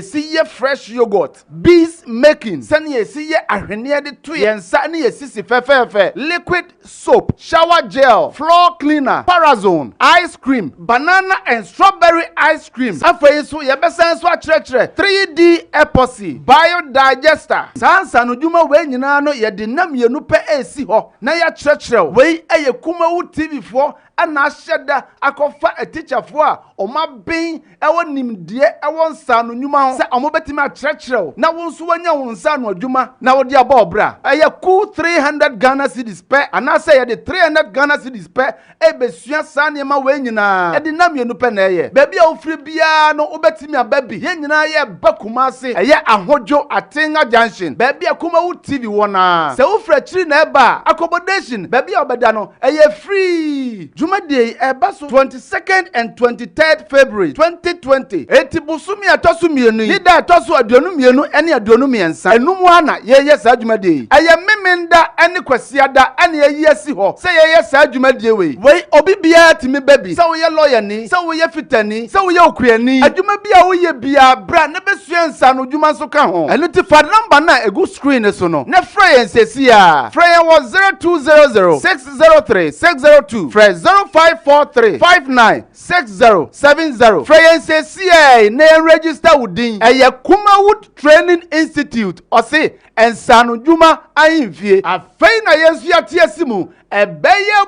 see ye fresh yogurt, bees making, send ye see ye ahwene de to ye nsa ne ye sisi fefefe, liquid soap, shower gel, floor cleaner, parazone, ice cream, banana and strawberry ice cream. Afei so ye besen so akyerɛkyerɛ 3D epoxy, biodigester. Sansa no dwuma we nyina no ye de nam ye no pe esi ho. Na ya kyerɛkyerɛ we eye Kumawu TV fo ana ahyɛda akɔfa a teacher fo a ɔma ben ɛwɔ nimdeɛ ɛwɔ nsa no nnwuma ho sɛ ɔmo betimi akyerɛkyerɛw na wo nso wanya wo nsa no adwuma na wo de abɔ obra ɛyɛ cool 300 Ghana cedis pɛ anasɛ yɛ de 300 Ghana cedis pɛ ebesua saa nneɛma we nyinaa ɛde nam yɛ no pɛ na ɛyɛ baabi a wofiri biara no wobetimi aba bi yɛn nyinaa yɛ ba Kumase ɛyɛ ahodwo Atenga junction baabi a Kumawu TV wɔ na sɛ wofiri akyiri na ɛba accommodation baabi a ɔbɛda no ɛyɛ free Jumadi Ebaso 22nd and 23rd February 2020. Eti busumi atosu mienu. Nida atosu aduonu mienu eni aduonu miensa. Enumu ana yeye sa Jumadi. Eye miminda eni kwesiada eni yeye si ho. Se yeye sa Jumadi we. We obi biya timi baby. Sa uye lawyer ni. Sa uye fitani. Sa uye ukrieni. Ajuma biya uye biya bra nebe suyensa no juma so ka ho. Enu ti fad number na egu screen so no. Ne Freya nsesi ya. Freya was 0200 603 602. Freya 0543-596070. Freya CA name register within a Kumawu Training Institute or say and Sanu Juma Ainfie a Faina Yensia Tiasimu a Bayer.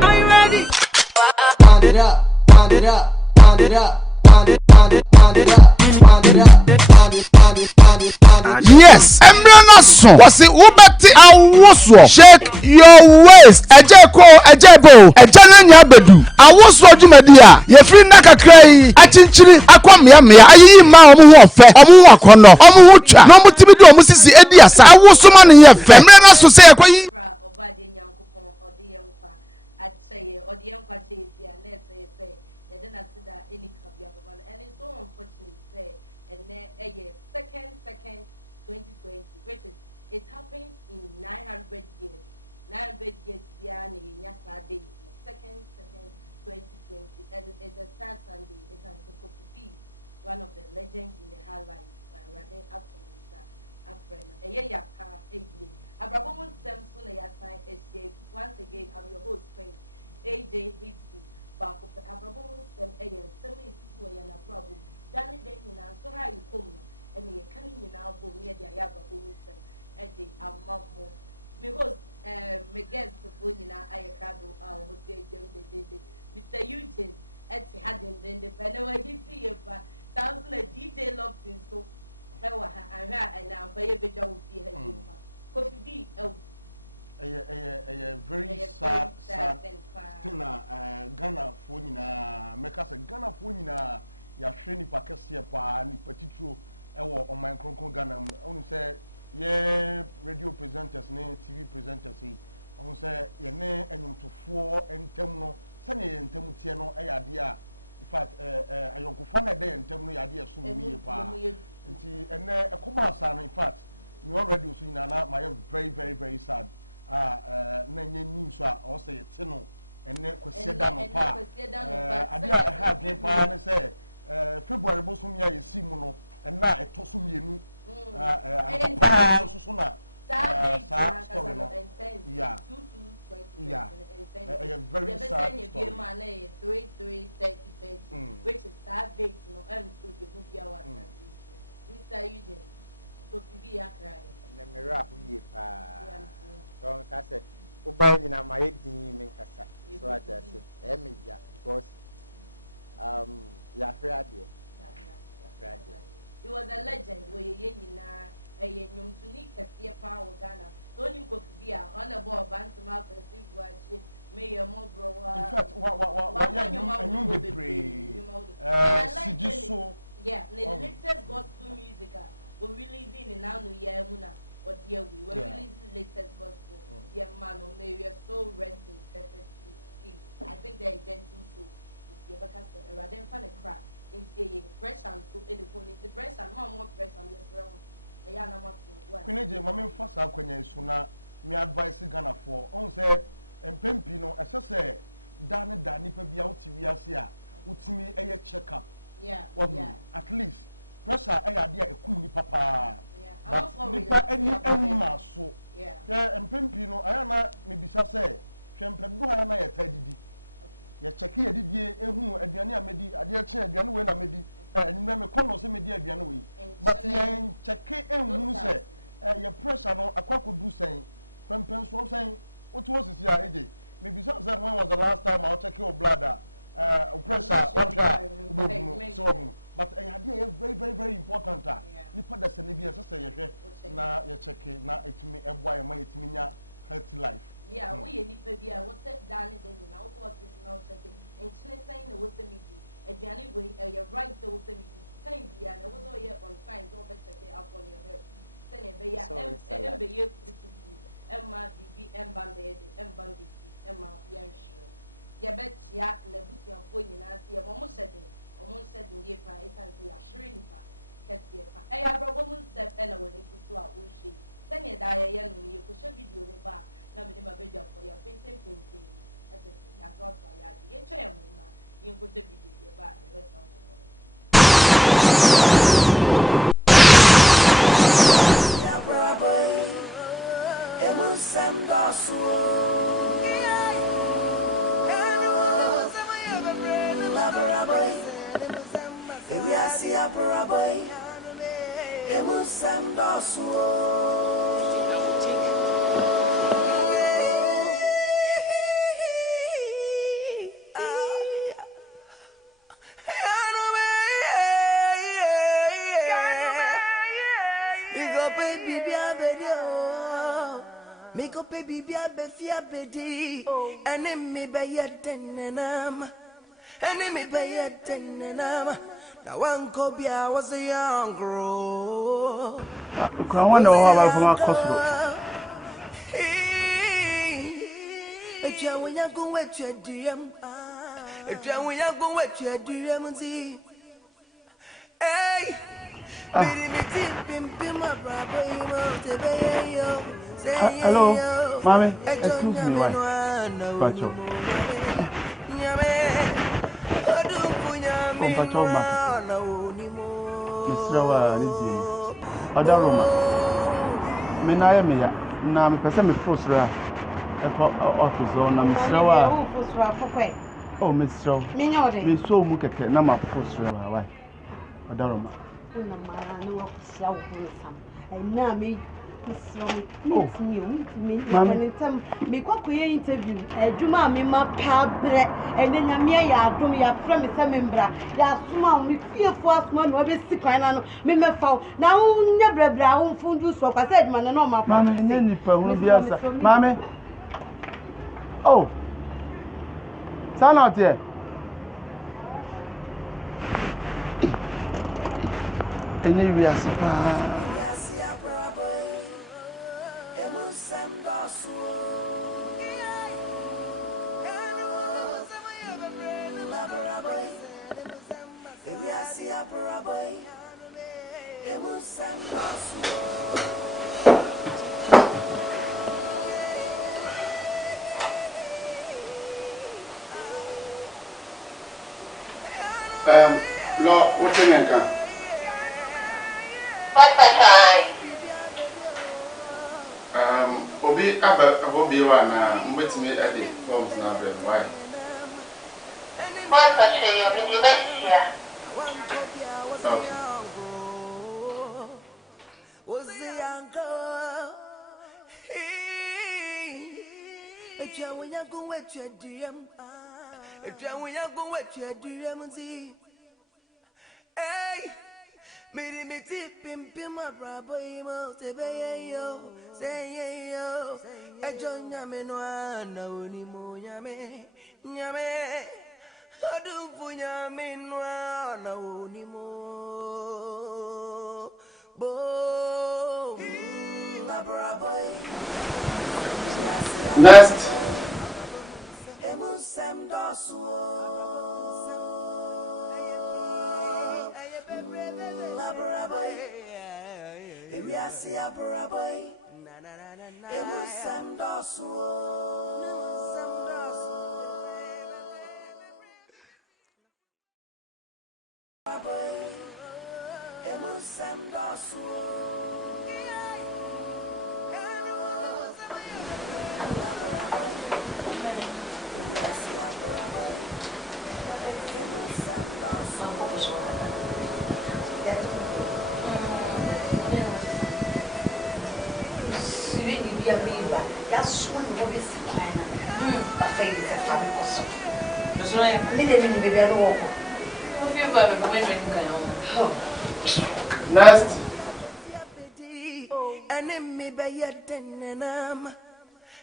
Are you ready? Pound it up, pound it up, pound it up. Yes, Emrana son. Was it Ubati Awoswo? Shake your waist. Ejeko, ejebo, ejananya bedu. Awoswo jumedia. Ye free naka krei. Achinchiri akwa mia. Ayi ma omu ofe. Omu wakono. Omu ucha. No mutibidu omu sisi edi asa. Awoswo mani ye fe. Emrana so say kwa yi. Abrabo Mu Nsem Make up baby be a befia bedi enemy be yet tenenam enemy be yet tenenam now one cobia was a young girl Crown no how from our cosro. If you when you go with your DM if you when you go with your DM see hey Hello, mommy. Excuse me, why? Pacho. Pacho, Mr. Lizzie. Other Roma. Menaya Mia. Now, me person me frustra. Office on Mr. Oh, Mr. Me so mukete, Nama frustra. Why? Other Roma. And now me, me interview. Juma me ma pabre, and then ya do me a promise a member. Ya small me fear for us one will be sick and me me fall. Now never brown food you so I said man no my mammy, and then if I will be answer. Mammy. Oh, son out here. And we are surprised. Lord, what's in your Obi Abobi one with me at the bombs now, why? What was your video here? Was the uncle? If you when you go with your DM, if you when you go with your DM, see, hey. Me tip pim Abrabo Mu say yo I join yame no ana oni mo yame adu fu yame no ana oni mo bo Abrabo Next. Mu Nsem Abrabo we are see Abrabo Mu Nsem that's one of the famous Next. Enemy by your tenenam.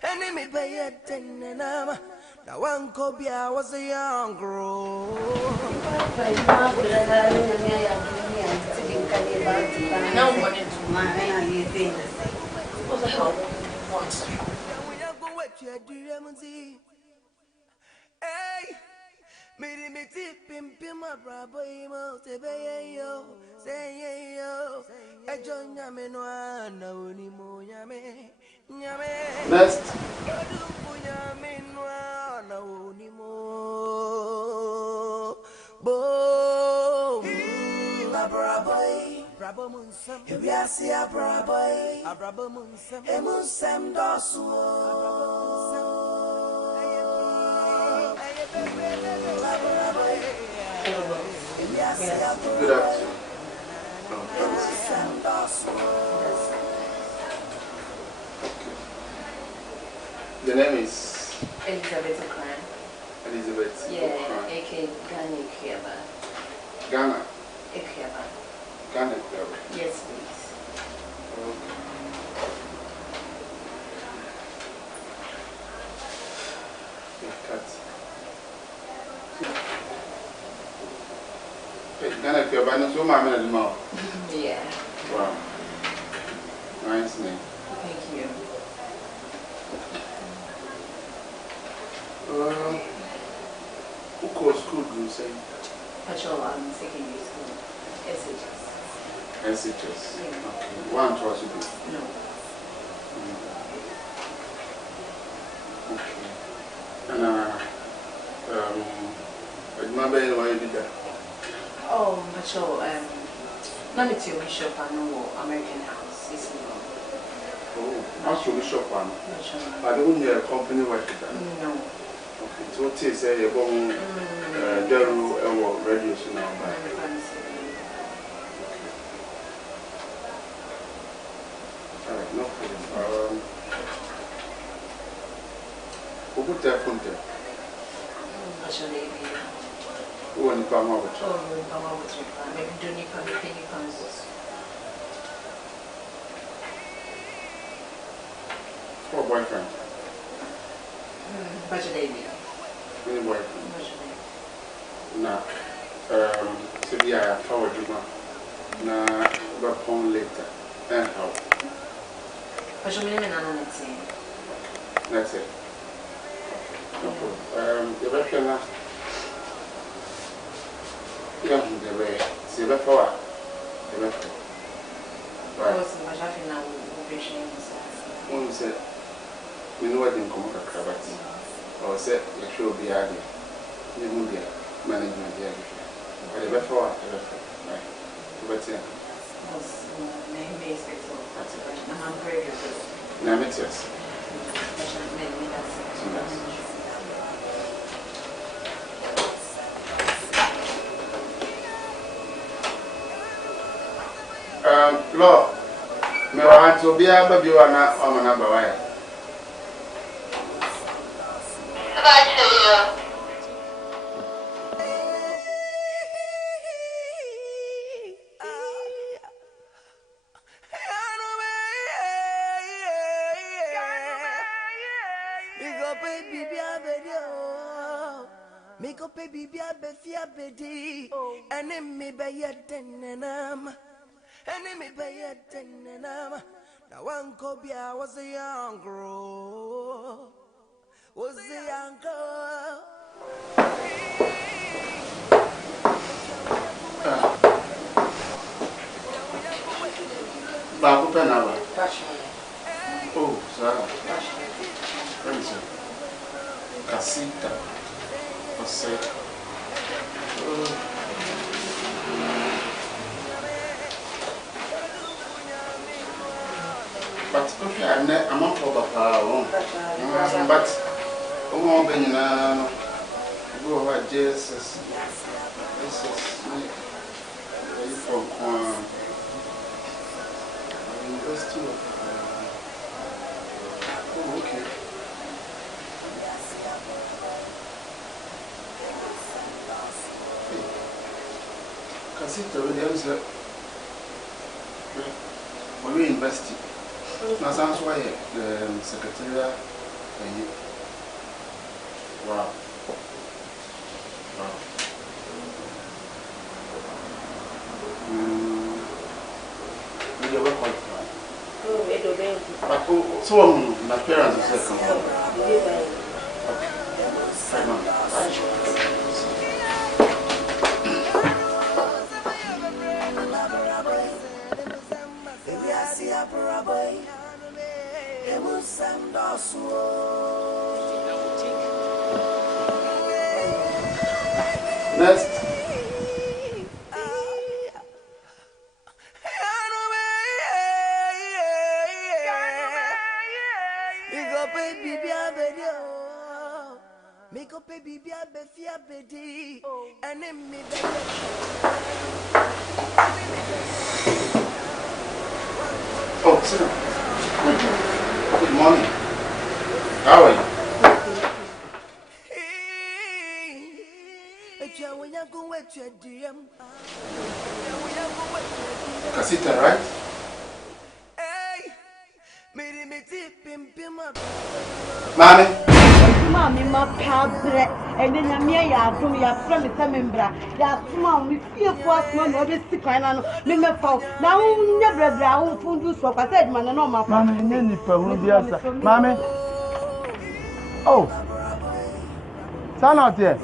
Enemy by your tenenam. Now one cobia was a young girl. Hey, me tip pim Abrabo Mu say yo I join yame no ana oni mo yame Next. yame no ana oni mo bo Abrabo Mu Nsem we are see Abrabo Mu Nsem Good afternoon. The name is Elizabeth Okran. Elizabeth. Yeah, aka Ghana Ekiaba. Ghana. Ekiaba. Ghana Ekiaba. Yes, please. Ghana Ekiaba. No, so my man is Yeah. Wow. Nice name. Thank you. Who calls school, do you say? Patrol, secondary school. SHS. SHS. Yeah. Okay. One to us, No. Okay. And remember why you did that? Oh, Patrol, let me tell you, shop I know American House. It's new. Oh, how's your shop one? Patrol. I don't hear a company work with that. No. Okay. So what is say about Daru and radio now? Alright, no problem. Who put that phone there? Patrol, baby. Who want to come over? Oh, come over to maybe do you come to penny concerts? For boyfriend? Patrol, baby. Any boyfriend? Patrol, baby. Now, so I forward you now, but home later. And how? Patrol, baby, that's it. That's it. No problem. The veteran, the way, see the power. The veteran. Right. One said, we know what in common cravats. Or said, you should be added. You will be management here. But the veteran, right. The veteran. I'm very good. Now, it's yes. Law, may I to be able to be one on another way? Make up a baby, a baby, and then me by your tenenam, and then me by your tenenam. Now one cobia was a young girl, was a young girl. Babu Penava. Oh, Sarah. Casita. Você. But okay, I'm not for the power. But come on, Benina. Go over Jesus. This is me. From those two. Oh, okay. Casita, we answer. When we invest, now sounds why the secretariat. Wow. Wow. We are well qualified. But so my parents said, come on. Okay. Come on. Abrabo Mu Nsem Next. Make up a baby, a baby, and then me. Good morning. How are you? Casita, right? Mommy. Mommy, my pabre, and then I'm here, ya do me a friend, Mr. Membra. Ya small, me fear for us, no, no, sick, and I know, me fall. Now, never brown food, you so I said, man, no, my Mommy, Nanny, Mommy. Oh, turn out here.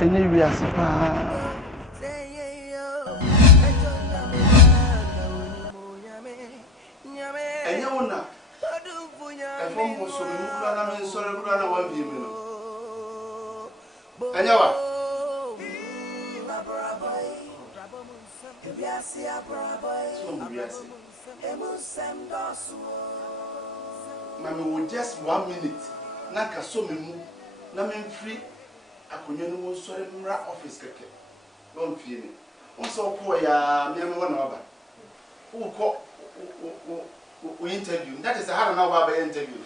Anyway, I suppose. Enyawuna efom boso mi mukura na men sore kura na wan bi mi no enyawa Mami wo just 1 minute na ka so me mu na men free akonyo no wo sore mra office keke don fie ni on so ko ya me me wona oba wo ko we interview. That is how now about interview.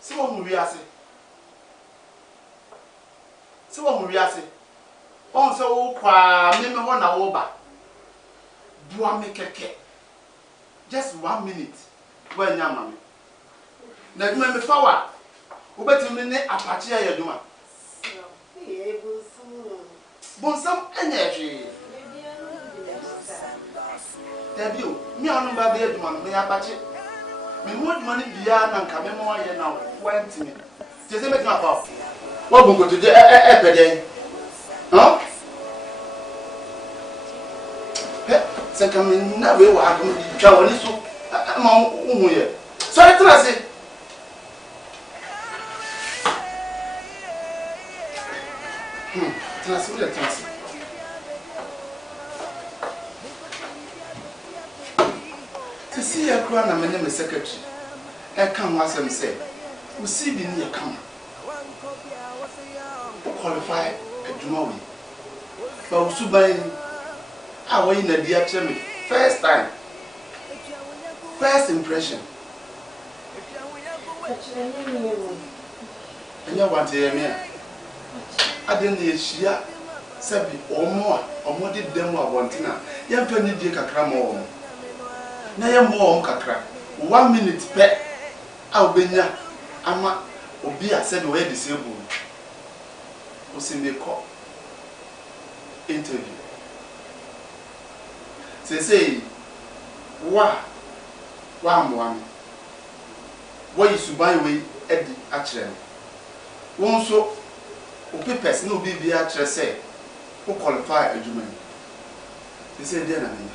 See what we are saying. See what we are saying. On so kwa me wana oba. Bua me keke. Just 1 minute. When ya mami. Na duma me fawa. Ubeti me ne apache ya duma. Bonsam enye Debut, me on baby man, me apache. Me would money beyond and come more here now. 20 minutes. Just make my pop. What will go to the day? Huh? Second, never will have to travel. I'm here. Sorry to say. Trust. To see a crown and my name is secretary. I come as I'm saying. We see the near come. Qualify a Jumawi. But Subai, I win a dear me. First time. First impression. And you want to hear me? I didn't hear Shia, Sabi, or more did them or wanting. Young penny dick a cram. Na ya mo kakra 1 minute pe a obenya ama obi a se be we disable o se me call interview say wa mo am wo isuban we edi a kire won so o papers no bi a kire say o qualify adwuma say dey na me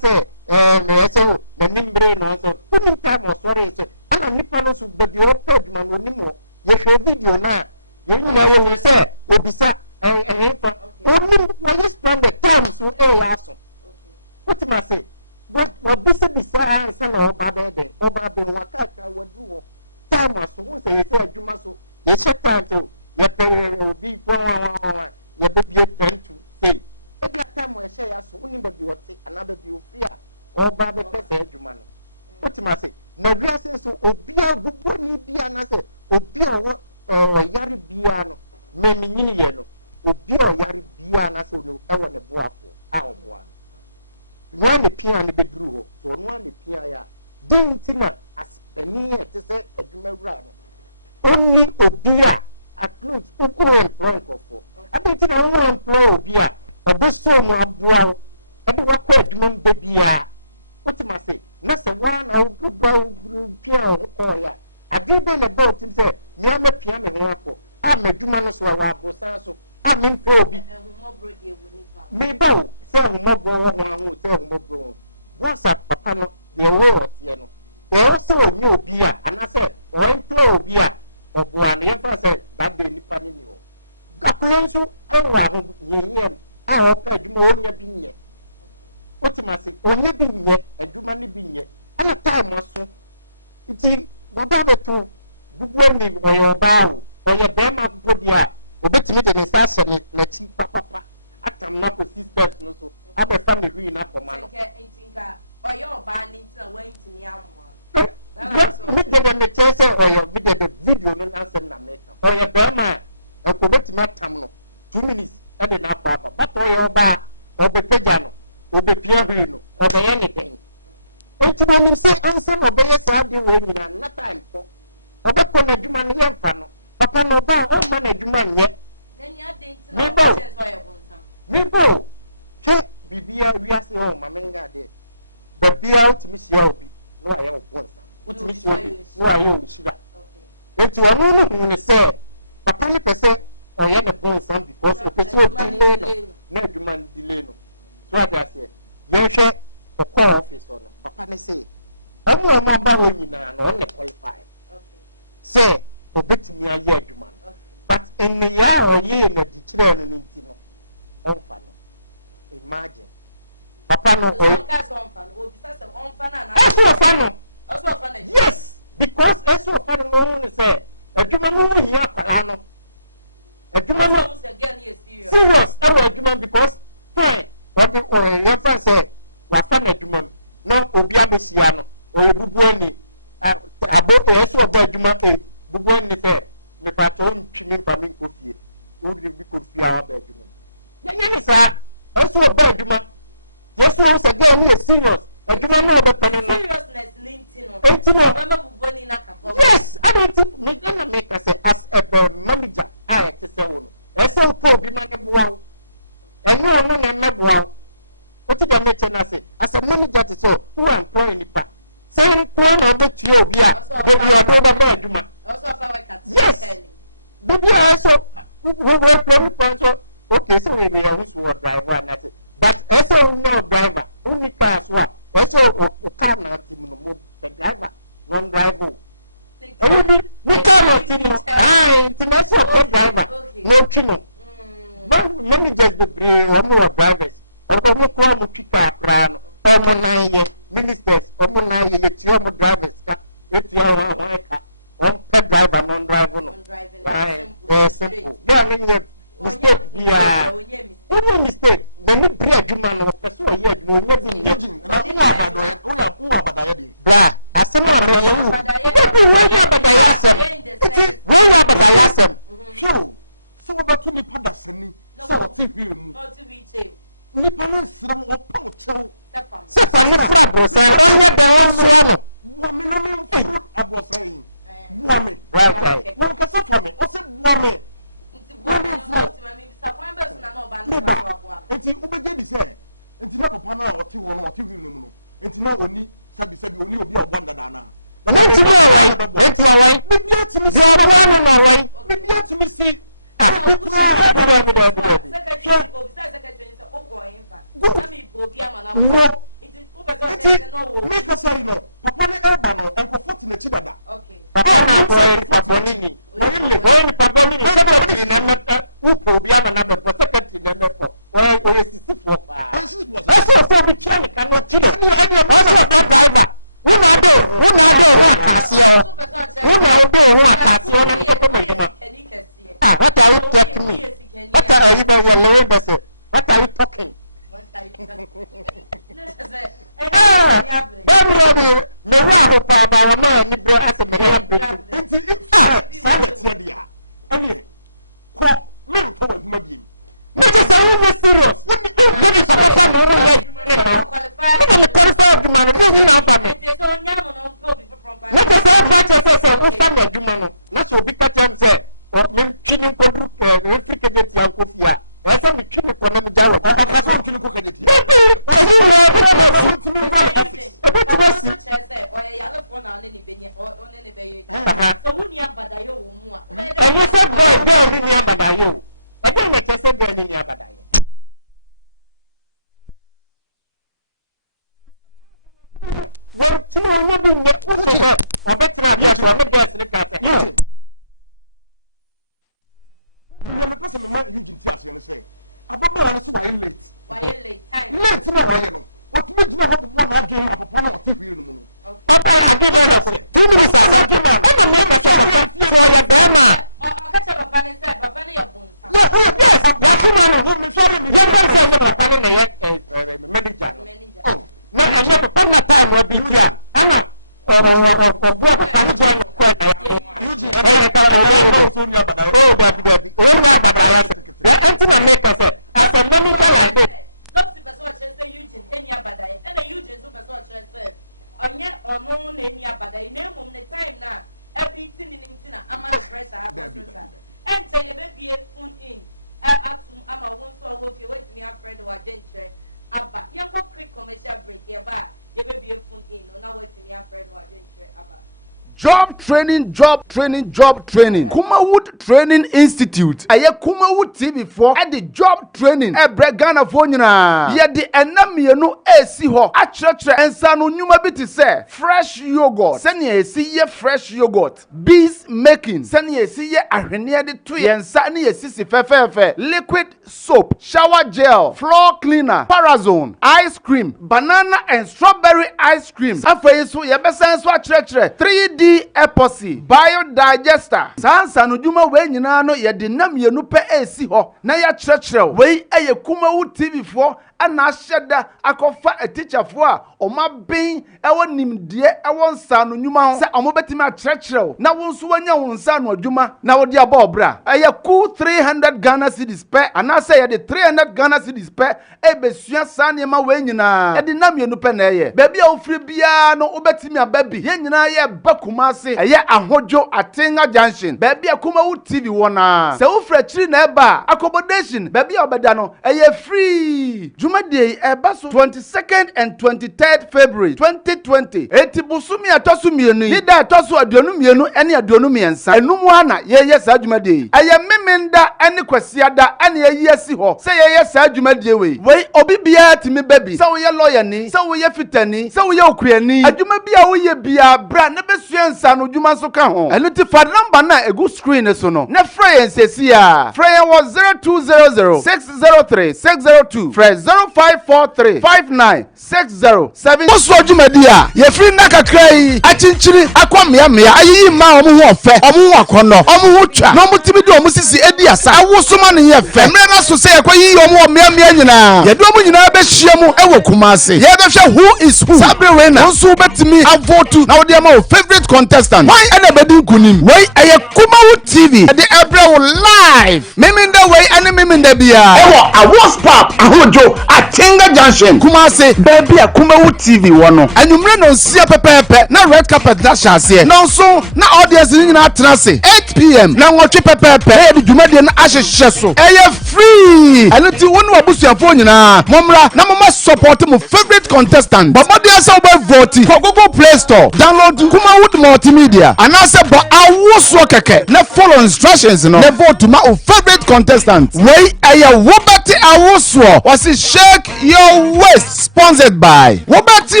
Job training. Kumawood Training Institute. Aye Kumawood TV for at the job training. Ghana for nyina. Ye the enamienu esi ho. Achretre ensa no nyuma bi te say fresh yogurt. Sani esi ye fresh yogurt. Bees making. Sani esi ye ahwene de to ye ensa ne esi si fefefe. Liquid soap, shower gel, floor cleaner, parazone, ice cream, banana and strawberry ice cream. Afei so ye besa so achretre 3D epoxy biodigester sansa no dwuma we nyina no ye de nam ye no pe esi ho na ya kyerɛkyerɛw we eye Kumawood TV fo ana ahyɛda akɔfa a teacher fo a ɔma ben ɛwɔ nimdie ɛwɔ nsa no dwuma ho sɛ ɔmo betimi akyerɛkyerɛw na wo nso wanya wo nsa no adwuma na wo de aba obra ɛyɛ cool 300 Ghana cedis pe ana sɛ ye de 300 Ghana cedis pe ebesua sa nneɛma we nyina ɛde nam ye no pe na ɛyɛ baabi a ofiri bia no obetimi ababi ye nyina ye ba Kumase ɛyɛ ahodwo Atenga junction baabi a Kumawood TV wona sɛ ofra kiri na ɛba accommodation baabi a obeda no ɛyɛ free Jumadi Ebaso 22nd and 23rd February 2020. Eti busumi atosu mienu. Nida atosu aduonu mienu eni aduonu miensa. Enumu ana ye sa Jumadi. Aye mimenda eni kwesiada eni ye si ho. Se ye sa Jumadi we. We obi bia timi baby. Se wo ye lawyer ni, se wo ye fitani, se wo ye okuani. Adwuma bia wo ye bia bra na besua nsa no dwuma so ka ho. Enu ti fa number na egu screen so no. Na frɛ yen sesi a. Frɛ yen was 0200 603 602. Frɛ 0543596070. Oso Jumadi a ye free na kakra yi achinchiri akwa mea ayi ma omo ho ofe omo ho akono omo ho twa no mo tibi de omo sisi edi asa awosoma ne ye fe mre na so se ye kwa yi omo mea nyina ye do omo nyina be hye mu ewo Kumase ye be hwe who is who sabre we na nso betimi avote na wo de ma o favorite contestant why ena bedi kunim wey aye Kumawood TV de Abrabo live memenda wey ene memenda bia ewo awards pap ahojo Atenga junction Kumase baby a Kumawood TV wono anumre no nsia pepepe na red carpet da hyase no so na audience ni nyina atena se 8 p.m. na ngotwe pepepe e de dwumadie no ahyehyɛ so ɛyɛ free ɛno ti wonu abusuafo nyinaa momra na moma support mo favorite contestant bɔmɔde asa wo vote for Google Play Store download Kumawood multimedia anase bo awoso keke na follow instructions no na vote ma o favorite contestant wey ɛyɛ wobati awoso wasi shake your waist sponsored by wobati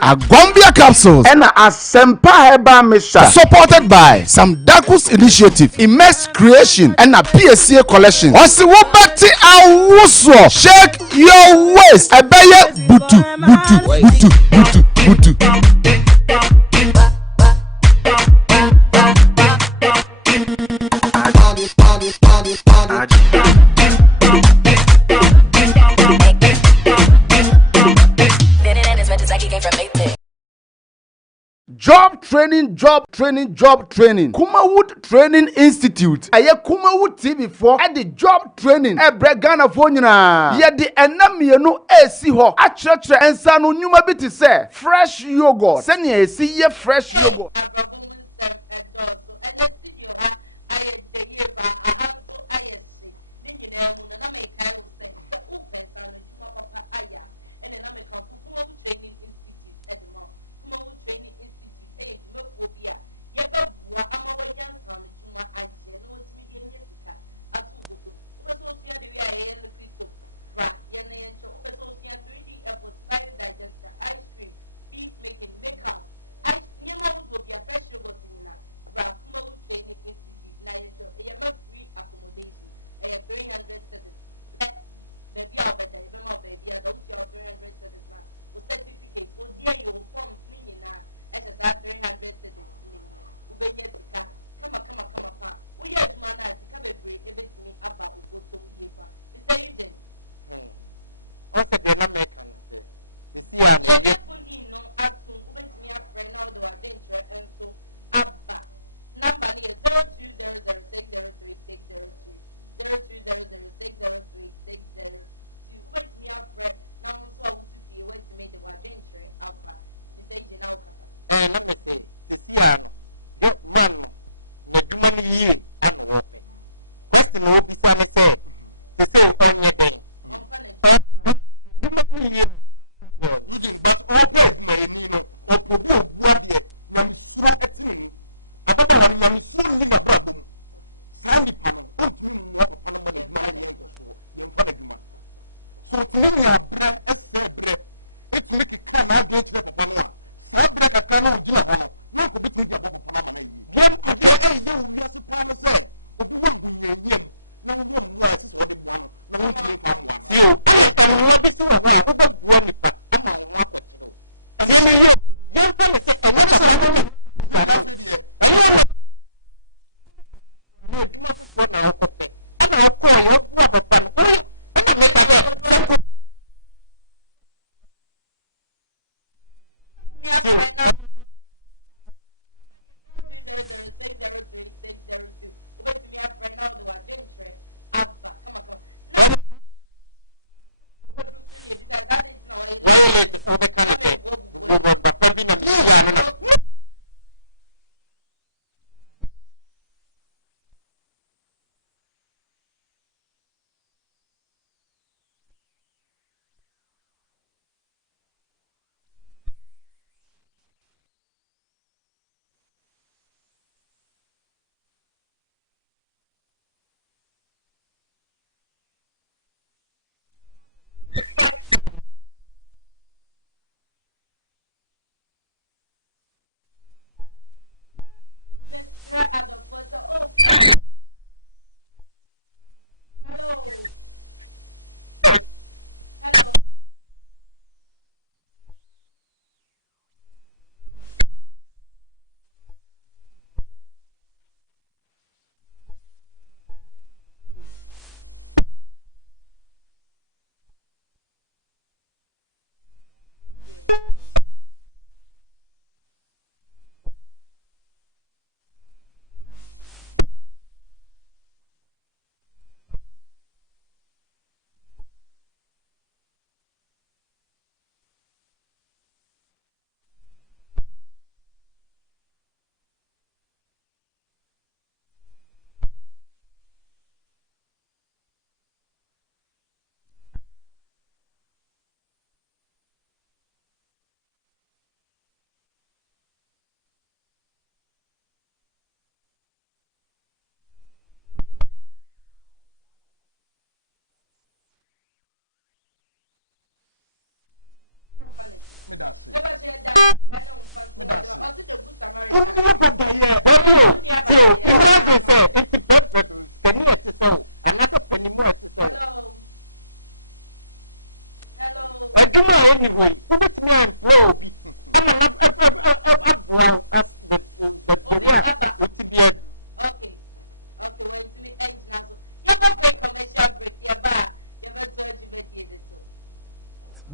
Agombia capsules and Asempa Herbal Mixture supported by Sam Dakus Initiative, Immense Creation and a PSCA collection. Wasi wobati awuso shake your waist. Ebeye butu. Job training. Kumawood Training Institute. Aye Kumawood TV for at the job training. Ebre Ghana for nyina. Ye the enamienu esi ho. Acheche ensa no nyuma bi ti say fresh yogurt. Sene esi ye fresh yogurt.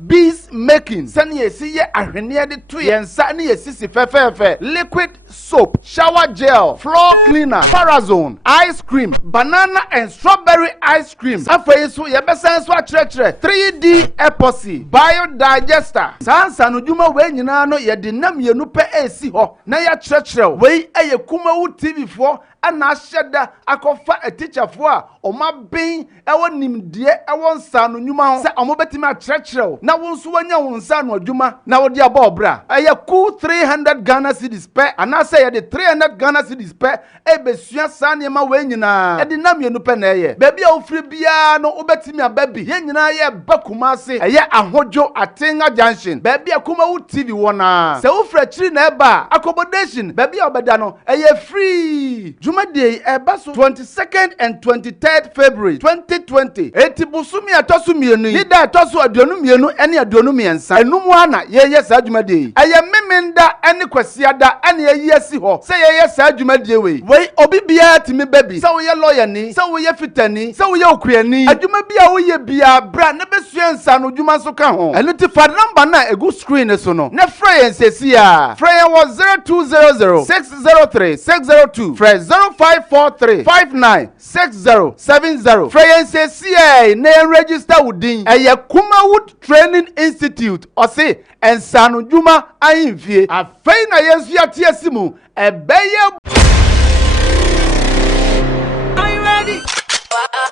Bees making sani yesi ye ahwene de to yensa ne yesisi fefefe liquid soap, shower gel, floor cleaner, parazone, ice cream, banana and strawberry ice cream. Afei so ye besan so akyerɛkyerɛ 3D epoxy biodigester. Sansa no dwuma we nyina no ye de nam yenu pe esi ho na ya kyerɛkyerɛ we eye kumawu TV fo ana ahyɛda akɔfa atikyafo a ɔma ben ɛwɔ nimdeɛ ɛwɔ nsa no nnwuma ho sɛ ɔmo betimi akyerɛkyerɛ na wo nso wanya wo nsa no adwuma na wo de abɔ obra ɛyɛ cool 300 Ghana cedis pɛ anase yɛ de 300 Ghana cedis pɛ ebesua saa nneɛma we nyinaa ɛde nam yenu pɛ na ɛyɛ baabi a ofiri bia no wobetimi aba bi yɛn nyinaa yɛ ba Kumase ɛyɛ ahodwo Atenga junction baabi a Kumawu TV wɔ na sɛ wofira kyiri na ɛba accommodation baabi a obɛda no ɛyɛ free Jumadi Ebaso 22nd and 23rd February 2020. Eti busumi atosu mienu. Nida atosu aduonu mienu eni aduonu miensa. Enumu ana ye sa Jumadi. Eye memenda eni kwesiada eni ye yesi ho. Se ye sa Jumadi we. We obi bia timi baby. Se wo ye lawyer ni, se wo ye fitani, se wo ye okuani. Adwuma bia wo ye bia bra ne besua nsa no dwuma so ka ho. Enu ti fa number na egu screen so no. Ne frɛ yen sesi a. Frɛ yen was 0200 603 602. Frɛ 0543 596070. Freyense CA na register within a Kumawood Training Institute or say and Sanu Juma Ainfie. A faina yesia tiesimu a bayer. Are you ready?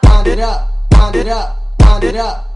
Pound it up, pound it up, pound it up.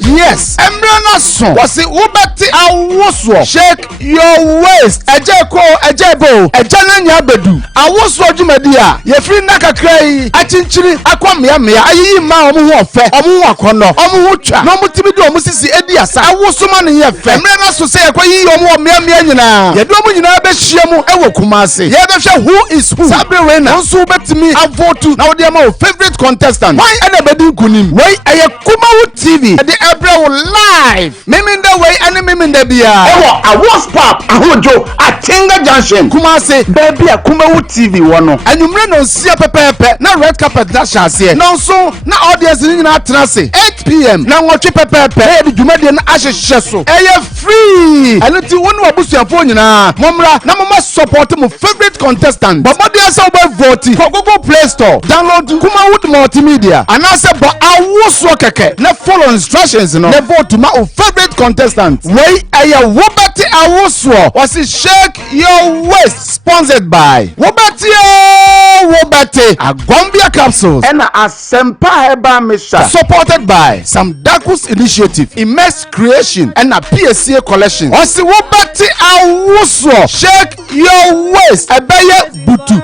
Yes, Embrana son was it Ubati Awoswo. Shake your waist. Ejeko, ejebo, ejananya bedu. Awoswo Jumedia. Ye free naka cray. Achinchiri, akwamia mea. Ayi ma omu ofe. Omu wakono. Omu ucha. No mutibidu omusisi ediasa. Awosu mani ye fe. Embrana so say kwa yi omu mea nyina. Ye do omu nyina be shiemu ewo Kumase. Ye be sha who is who. Sabi Rena. Onsu betimi avotu. Na odi ama favorite contestant. Why anybody kunim? Why aye Kumawu TV. The Abrabo live. Miminda way and miminda bia. Ewo awas pap ahojo Atenga junction. Kumase baby a Kumawu TV wono. Anumre no sia pepepe na red carpet na shase. No so na audience ni na trase. 8 p.m. na nwotwe pepepe. E de dwumade na ahyehye so. Eye free. Anu ti wonu abusuafo nyina. Momra na mama support mo favorite contestant. Bobodi asa oba vote for Google Play Store. Download Kumawu multimedia. And I said but awoswo keke. Na follow instructions no. Na vote ma o favorite contestant. Wey aya Wobati Awoswo. Was it Shake Your Waist sponsored by Wobati Agombia capsules and Asempa Heba Misha supported by some Dakus initiative Immense Creation and a PSCA collection. Was it Wobati Awoswo Shake Your Waist Ebeye butu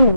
Thank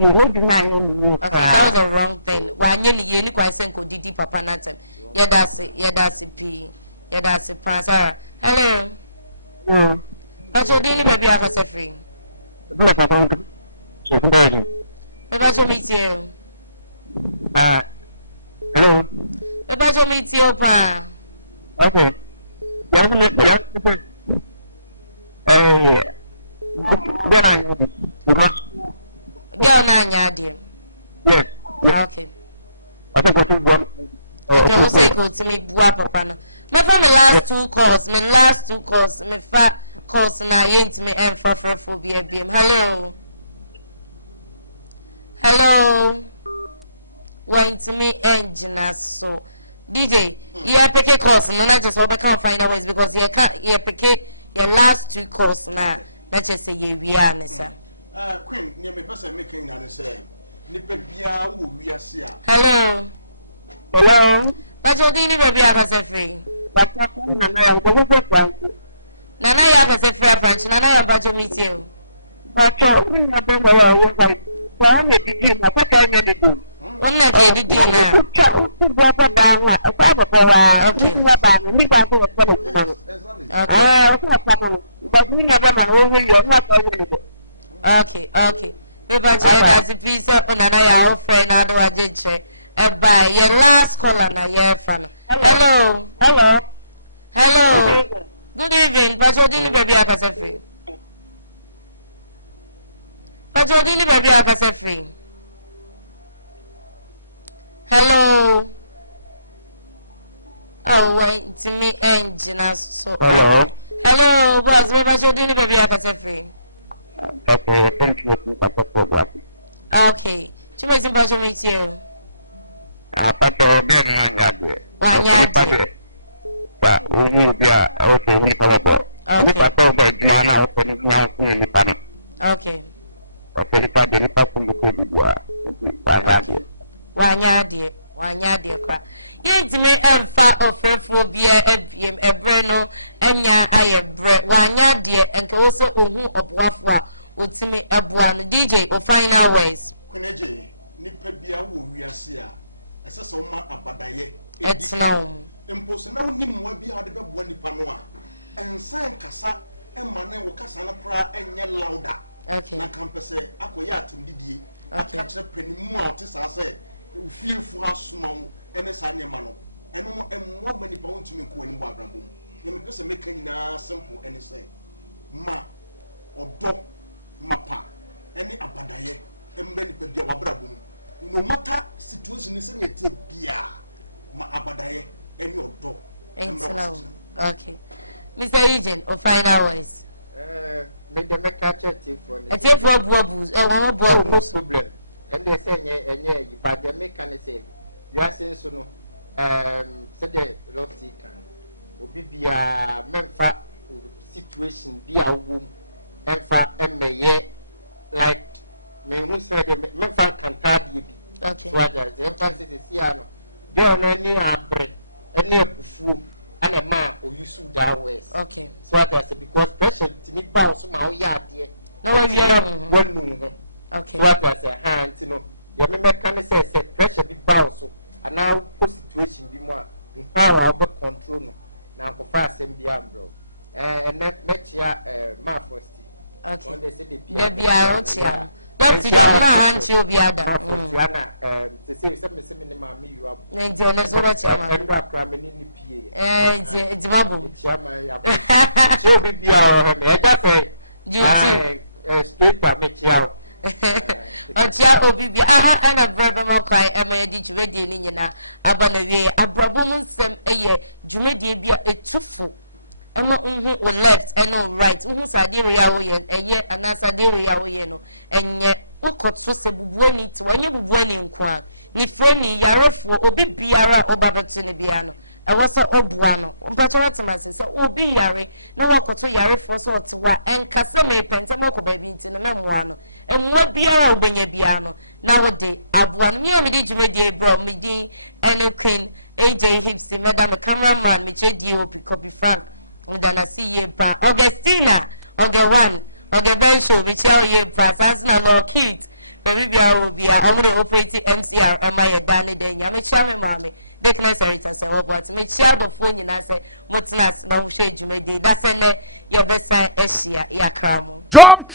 you.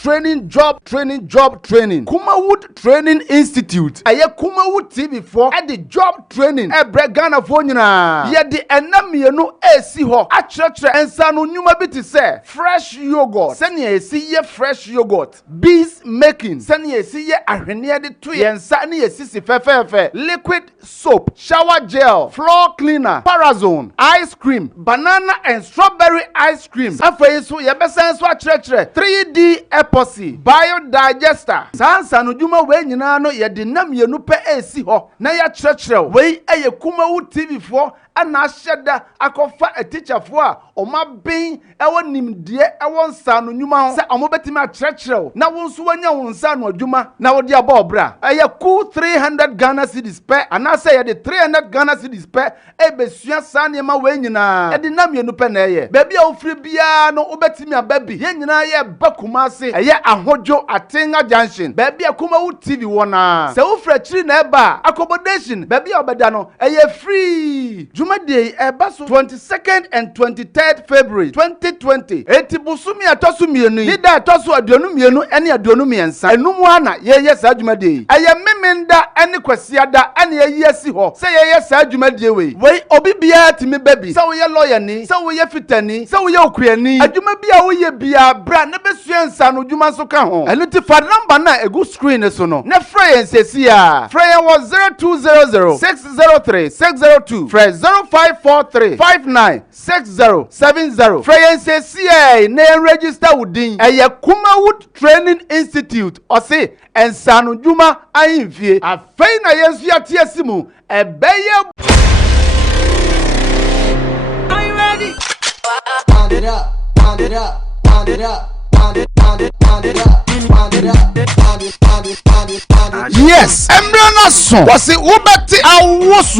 training, job training. Kumawood Training Institute. Aye Kumawood TV for at the job training. Ghana for nyina. Ye the enamienu esi ho. Acheche ensanu nyuma biti se. Fresh yogurt. Sani esi ye fresh yogurt. Bees making. Sani esi ye ahwene de to ye nsa ni esi si fefefe. Liquid soap, shower gel, floor cleaner, parazone, ice cream, banana and strawberry ice cream. Afei so ye besen so acheche 3D epoxy, biodigester. Sansa no dwuma we nyina no ye de namienu pe esi ho. Na ya acheche we eye Kumawood TV for ana ahyeda akofa a teacher for a oma ben ewo nimdie ewo nsa no nyuma ho se omo betimi akyerɛkyerɛw na wo nso wanya wo nsa no adwuma na wo de aba obra eye ku 300 Ghana cedis pe ana se ye de 300 Ghana cedis pe ebesua sanema we nyina e de namienu pe na eye ba bia wo firi bia no wo betimi ababi ye nyina ye bakuma ase eye ahodwo atenga junction ba bia Kumawood TV wona se wo fra chiri na eba accommodation ba bia obeda no eye free Day Ebaso 22nd and 23rd February 2020. Etibusumi atosu mienu. Nida atosu aduonu mienu eni aduonu miensa. Enumu ana ye sa Day. Aye memenda eni kwesiada eni ye si ho. Se ye sa Day we. We obi bia timi baby. Se wo ye lawyer ni, se wo ye fitani, se wo ye okuani. Adwuma bia wo ye bia bra na besua nsa no dwuma so ka ho. Enu ti fa number na egu screen so no. Na frɛ yen sesi a. Frɛ yen was 0200 603 602. Frɛ 0543-596070. Freyense CA name register within a Kumawood Training Institute or say and Sanu Juma Ainfie. A faina yesia tiasimu a bayer. Are you ready? Pound it up, pound it up, pound it up. Yes, Embrana son was it Ubati Awosu.